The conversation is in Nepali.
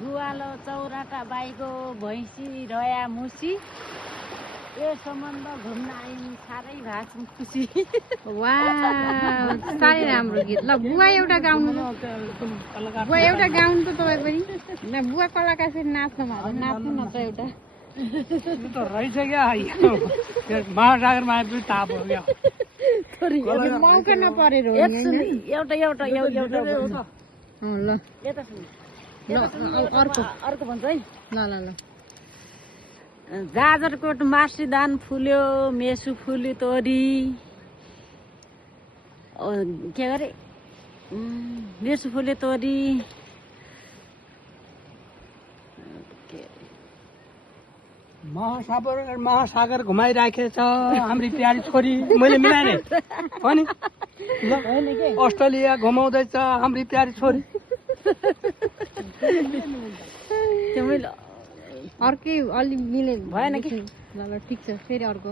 गुवालो चौराटा बाइको भैँसी रया मुसी यो सम्बन्ध घुम्न आइन् साह्रै भाषण खुसी। वाह साह्रै राम्रो गीत। ल बुवा एउटा गाउनु त तपाईँ पनि। ल बुवा कलाकार चाहिँ नाच्नु न त एउटा। रहेछ क्या महासागरमा आएपछि थाहा भयो क्या मौका नपरेर हो एउटा एउटा एउटा ल यता सुन अर्को भन्छ है। ल ल ल गाजरकोट मासिदान फुल्यो मेसु फुल्यो तोरी के गरे मेसु फुल्यो तोरी महासागर घुमाइराखेछ हाम्री प्यारी छोरी। मैले मिलाएँ अनि अस्ट्रेलिया घुमाउँदैछ हाम्री प्यारी छोरी। अर्कै अलि मिले भएन कि? ल ल ठिक छ फेरि अर्को।